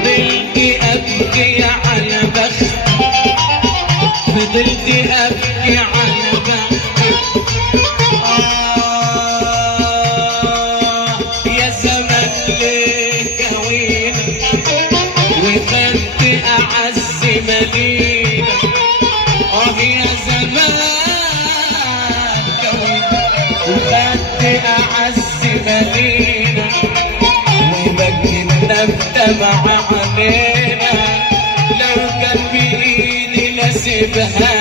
فضلت ابكي على بخت، فضلت ابكي على بخت. يا زمن ليه كوينا وخدت اعز مدينه. يا زمان كوينا وخدت اعز مدينه، وبكينا بدمع علينا. لو كان بايدي لسيبها